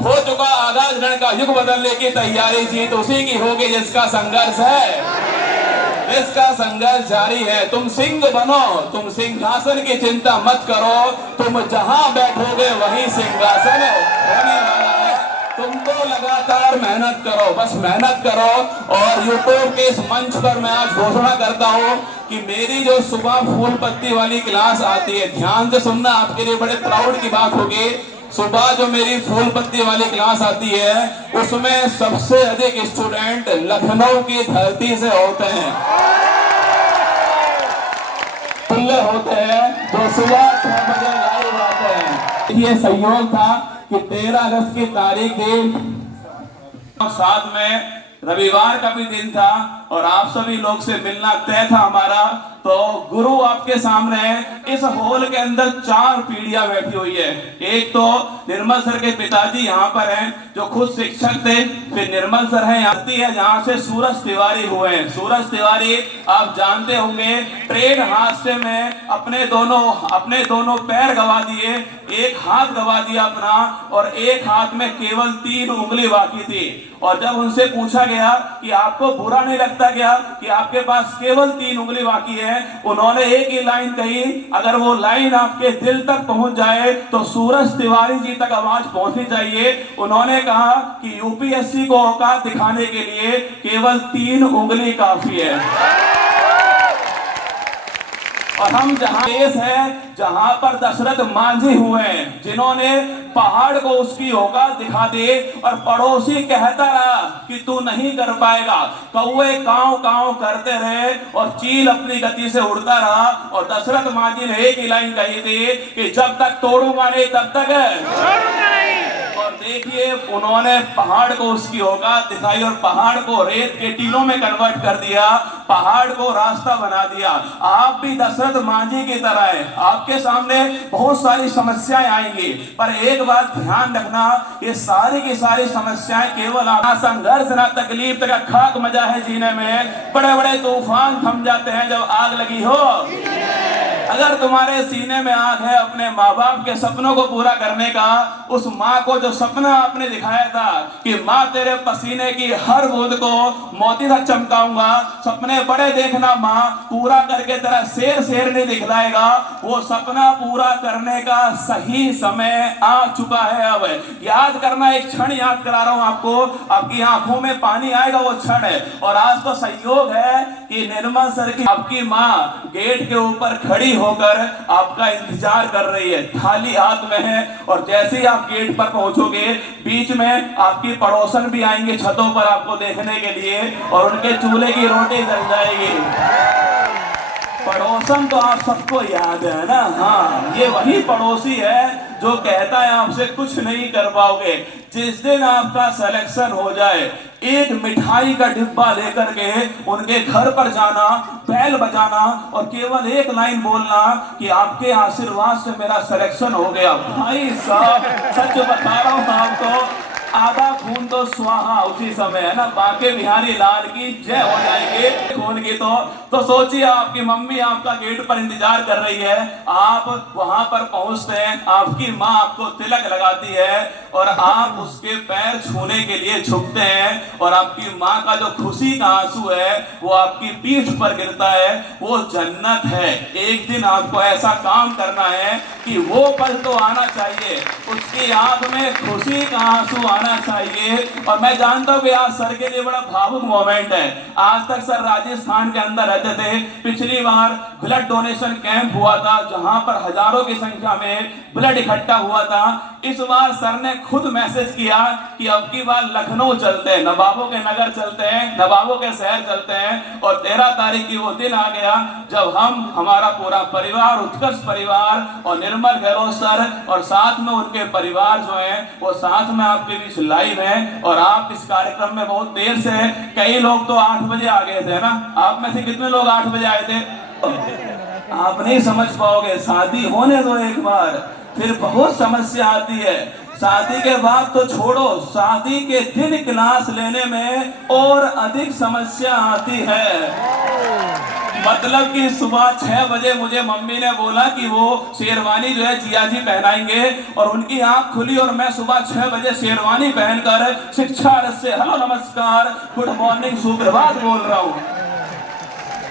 हो चुका आगाज रण का युग बदलने की तैयारी, जीत उसी की होगी जिसका संघर्ष है, इसका संघर्ष जारी है। तुम सिंह बनो, तुम सिंहासन की चिंता मत करो, तुम जहां बैठोगे वहीं सिंहासन होने वाला है। तुम तो लगातार मेहनत करो, बस मेहनत करो। और यूट्यूब के इस मंच पर मैं आज घोषणा करता हूँ कि मेरी जो सुबह फूल पत्ती वाली क्लास आती है, ध्यान से सुनना, आपके लिए बड़े प्राउड की बात होगी। सुबह जो मेरी फूल पत्ती वाली क्लास आती है उसमें सबसे अधिक स्टूडेंट लखनऊ की धरती से होते हैं, होते हैं, जो सुबह 6 बजे लाइव आते हैं। ये संयोग था कि 13 अगस्त की तारीख थी और साथ में रविवार का भी दिन था और आप सभी लोग से मिलना तय था हमारा। तो गुरु आपके सामने है। इस हॉल के अंदर 4 पीढ़ियां बैठी हुई है। एक तो निर्मल सर के पिताजी यहाँ पर हैं जो खुद शिक्षक थे, फिर निर्मल सर है जहाँ से सूरज तिवारी हुए हैं। सूरज तिवारी आप जानते होंगे, ट्रेन हादसे में अपने दोनों पैर गवा दिए, एक हाथ गवा दिया अपना और एक हाथ में केवल 3 उंगली बाकी थी। और जब उनसे पूछा गया कि आपको बुरा नहीं लगता क्या कि आपके पास केवल 3 उंगली बाकी है, उन्होंने एक ही लाइन कही, अगर वो लाइन आपके दिल तक पहुंच जाए तो सूरज तिवारी जी तक आवाज पहुंचनी चाहिए। उन्होंने कहा कि यूपीएससी को औकात दिखाने के लिए केवल 3 उंगली काफी है। और हम जहां देश है जहां पर दशरथ मांझी हुए हैं, जिन्होंने पहाड़ को उसकी औकात दिखा दे और पड़ोसी कहता रहा कि तू नहीं कर पाएगा, कौवे कांव कांव करते रहे और चील अपनी गति से उड़ता रहा। और दशरथ मांझी ने एक ही लाइन कही थी कि जब तक तोड़ूंगा नहीं तब तक और देखिए उन्होंने पहाड़ को उसकी औकात दिखाई और पहाड़ को रेत के टीलों में कन्वर्ट कर दिया, पहाड़ को रास्ता बना दिया। आप भी दशरथ मांझी की तरह है, आपके सामने बहुत सारी समस्याएं आएंगी, पर एक बात ध्यान रखना, ये सारी की सारी समस्याएं केवल ना संघर्ष ना तकलीफ तक खाक मजा है जीने में। बड़े बड़े तूफान थम जाते हैं जब आग लगी हो। अगर तुम्हारे सीने में आग है अपने माँ बाप के सपनों को पूरा करने का, उस माँ को जो सपना आपने दिखाया था कि माँ तेरे पसीने की हर बूंद को मोती तक चमकाऊंगा, सपने बड़े देखना माँ, पूरा करके तेरा शेर नहीं दिखलाएगा, वो सपना पूरा करने का सही समय आ चुका है। अब याद करना, एक क्षण याद करा रहा हूं आपको, आपकी आंखों में पानी आएगा वो क्षण है। और आज तो संयोग है कि निर्मल सर की आपकी माँ गेट के ऊपर खड़ी होकर आपका इंतजार कर रही है, थाली हाथ में है। और जैसे ही आप गेट पर पहुंचोगे, बीच में आपकी पड़ोसन भी आएंगे छतों पर आपको देखने के लिए और उनके चूल्हे की रोटी जल जाएगी। पड़ोसन तो आप सबको याद है ना, हाँ, ये वही पड़ोसी है जो कहता है आपसे कुछ नहीं कर पाओगे। जिस दिन आपका सिलेक्शन हो जाए, एक मिठाई का डिब्बा लेकर के उनके घर पर जाना, बैल बजाना और केवल एक लाइन बोलना कि आपके आशीर्वाद से मेरा सिलेक्शन हो गया। भाई साहब सच बता रहा हूं आपको, आधा खून तो स्वाहा उसी समय है ना। बांके बिहारी लाल की जय हो जाएगी खून की। तो सोचिए आपकी मम्मी आपका गेट पर इंतजार कर रही है, आप वहां पर पहुंचते हैं, आपकी माँ आपको तिलक लगाती है और आप उसके पैर छूने के लिए झुकते हैं और आपकी माँ का जो खुशी का आंसू है वो आपकी पीठ पर गिरता है, वो जन्नत है। एक दिन आपको ऐसा काम करना है कि वो पल तो आना चाहिए, उसकी आंख में खुशी का आंसू आना चाहिए। और मैं जानता हूँ कि आज सर के लिए बड़ा भावुक मोमेंट है। आज तक सर राजस्थान के अंदर रहते थे, पिछली बार ब्लड डोनेशन कैंप हुआ था जहां पर हजारों की संख्या में ब्लड इकट्ठा हुआ था। इस बार सर ने खुद मैसेज किया कि अब की बार लखनऊ चलते हैं, नवाबों के नगर चलते हैं, नवाबों के शहर चलते हैं। और 13 तारीख की वो दिन आ गया जब हम, हमारा पूरा परिवार, उत्कर्ष परिवार और निर्मल गहलोत सर और साथ में उनके परिवार जो है वो साथ में आपके बीच लाइव है। और आप इस कार्यक्रम में बहुत देर से, कई लोग तो 8 बजे आ गए थे ना, आप में से कितने लोग 8 बजे आए थे? आप नहीं समझ पाओगे, शादी होने दो एक बार, फिर बहुत समस्या आती है। शादी के बाद तो छोड़ो, शादी के दिन क्लास लेने में और अधिक समस्या आती है। मतलब कि सुबह 6 बजे मुझे मम्मी ने बोला कि वो शेरवानी जो है जिया जी पहनाएंगे, और उनकी आंख खुली और मैं सुबह 6 बजे शेरवानी पहनकर शिक्षा रथ से हेलो नमस्कार गुड मॉर्निंग सुप्रभात बोल रहा हूँ।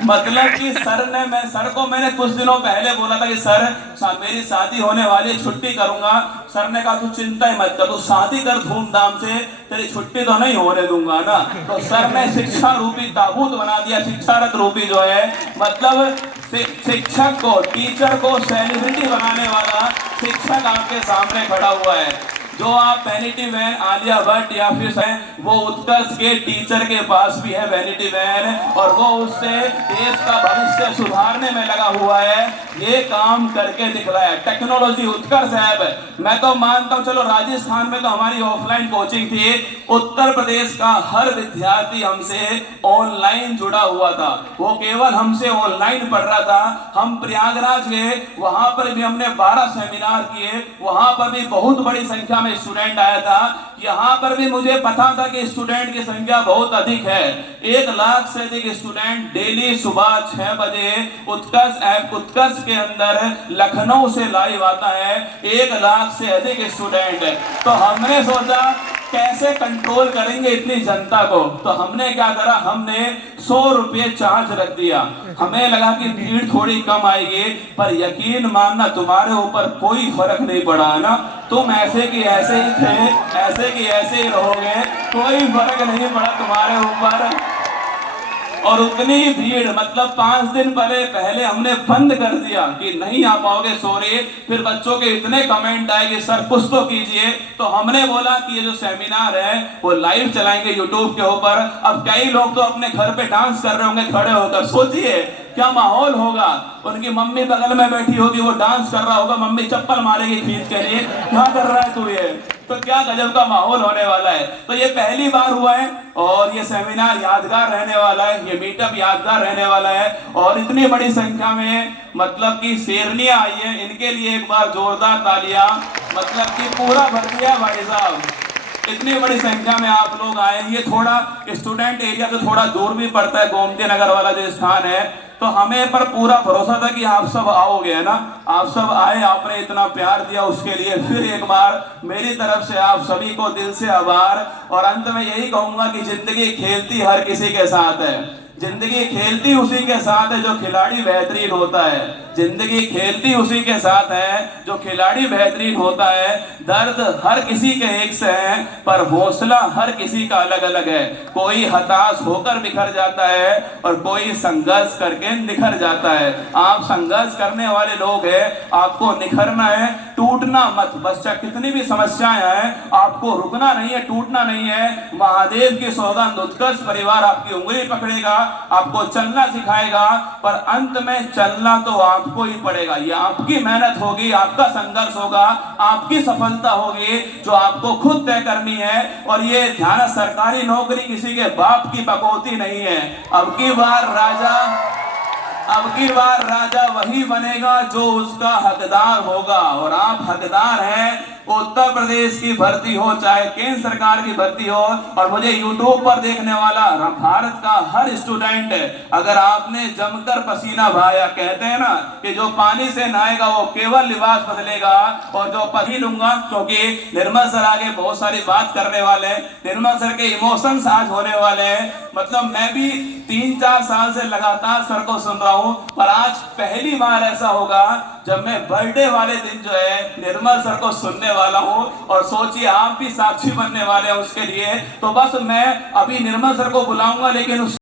मतलब कि सर को मैंने कुछ दिनों पहले बोला था कि सर मेरी शादी होने वाली है, छुट्टी करूंगा। सर ने कहा तू चिंता ही मत कर, तू शादी कर धूमधाम से, तेरी छुट्टी तो नहीं होने दूंगा ना। तो सर ने शिक्षा रूपी ताबूत बना दिया, शिक्षा रथ रूपी जो है, मतलब शिक्षक को, टीचर को सेलिब्रिटी बनाने वाला शिक्षक आपके सामने खड़ा हुआ है। जो आप वैनिटी वैन आलिया भट्ट या फिर है वो उत्कर्ष के टीचर के पास भी है वैनिटी वैन, और वो उससे देश का भविष्य सुधारने में लगा हुआ है, ये काम करके दिख रहा है। टेक्नोलॉजी उत्कर्ष है। मैं तो मानता हूँ, चलो राजस्थान में तो हमारी ऑफलाइन कोचिंग थी, उत्तर प्रदेश का हर विद्यार्थी हमसे ऑनलाइन जुड़ा हुआ था, वो केवल हमसे ऑनलाइन पढ़ रहा था। हम प्रयागराज गए, वहां पर भी हमने 12 सेमिनार किए, वहां पर भी बहुत बड़ी संख्या में स्टूडेंट आया था। यहाँ पर भी मुझे पता था कि स्टूडेंट की संख्या बहुत अधिक है, 1 लाख से अधिक स्टूडेंट डेली सुबह 6 बजे उत्कर्ष के अंदर लखनऊ से लाइव आता है, 1 लाख से अधिक स्टूडेंट। तो हमने सोचा कैसे कंट्रोल करेंगे इतनी जनता को, तो हमने क्या करा, हमने 100 रुपये चार्ज रख दिया। हमें लगा कि भीड़ थोड़ी कम आएगी, पर यकीन मानना तुम्हारे ऊपर कोई फर्क नहीं पड़ा ना। तुम ऐसे की ऐसे ही थे, ऐसे की ऐसे ही रहोगे, कोई फर्क नहीं पड़ा तुम्हारे ऊपर। और उतनी भीड़, मतलब 5 दिन पहले हमने बंद कर दिया कि नहीं आ पाओगे, सॉरी। फिर बच्चों के इतने कमेंट आए कि सर कुछ तो कीजिए। तो हमने बोला कि ये जो सेमिनार है वो लाइव चलाएंगे यूट्यूब के ऊपर। अब कई लोग तो अपने घर पे डांस कर रहे होंगे खड़े होकर, सोचिए क्या माहौल होगा। उनकी मम्मी बगल में बैठी होगी, वो डांस कर रहा होगा, मम्मी चप्पल मारेगी खींच के, लिए क्या कर रहा है तू ये। तो क्या गजब का माहौल होने वाला है। तो ये पहली बार हुआ है और ये सेमिनार यादगार रहने वाला है, ये मीटअप यादगार रहने वाला है। और इतनी बड़ी संख्या में मतलब कि शेरनियां आई है, इनके लिए एक बार जोरदार तालियां। मतलब कि पूरा भर दिया भाई साहब, इतनी बड़ी संख्या में आप लोग आए। ये थोड़ा स्टूडेंट एरिया से थोड़ा दूर भी पड़ता है, गोमती नगर वाला जो स्थान है। तो हमें पर पूरा भरोसा था कि आप सब आओगे, है ना। आप सब आए, आपने इतना प्यार दिया, उसके लिए फिर एक बार मेरी तरफ से आप सभी को दिल से आभार। और अंत में यही कहूंगा कि जिंदगी खेलती हर किसी के साथ है, जिंदगी खेलती उसी के साथ है जो खिलाड़ी बेहतरीन होता है। जिंदगी खेलती उसी के साथ है जो खिलाड़ी बेहतरीन होता है। दर्द हर किसी के एक से है, पर हौसला हर किसी का अलग अलग है। कोई हताश होकर बिखर जाता है और कोई संघर्ष करके निखर जाता है। आप संघर्ष करने वाले लोग हैं, आपको निखरना है, टूटना मत। बस कितनी भी समस्याएं आए, आपको रुकना नहीं है, टूटना नहीं है। महादेव की सौगंध, उत्कर्ष परिवार आपकी उंगली पकड़ेगा, आपको चलना सिखाएगा, पर अंत में चलना तो आपको ही पड़ेगा। ये आपकी मेहनत होगी, आपका संघर्ष होगा, आपकी सफलता होगी जो आपको खुद तय करनी है। और ये ध्यान, सरकारी नौकरी किसी के बाप की बकौती नहीं है। अब की बार राजा वही बनेगा जो उसका हकदार होगा, और आप हकदार हैं। उत्तर प्रदेश की भर्ती हो चाहे केंद्र सरकार की भर्ती हो, और मुझे यूट्यूब पर देखने वाला भारत का हर स्टूडेंट, अगर आपने जमकर पसीना बहाया, कहते हैं ना कि जो पानी से नहाएगा वो केवल लिबास बदलेगा, और जो पसी लूंगा, क्योंकि निर्मल सर आगे बहुत सारी बात करने वाले हैं, निर्मल सर के इमोशंस आज होने वाले हैं। मतलब मैं भी 3-4 साल से लगातार सर को सुन रहा हूं, पर आज पहली बार ऐसा होगा जब मैं बर्थडे वाले दिन जो है निर्मल सर को सुनने वाला हूं। और सोचिए आप भी साक्षी बनने वाले हैं उसके लिए। तो बस मैं अभी निर्मल सर को बुलाऊंगा, लेकिन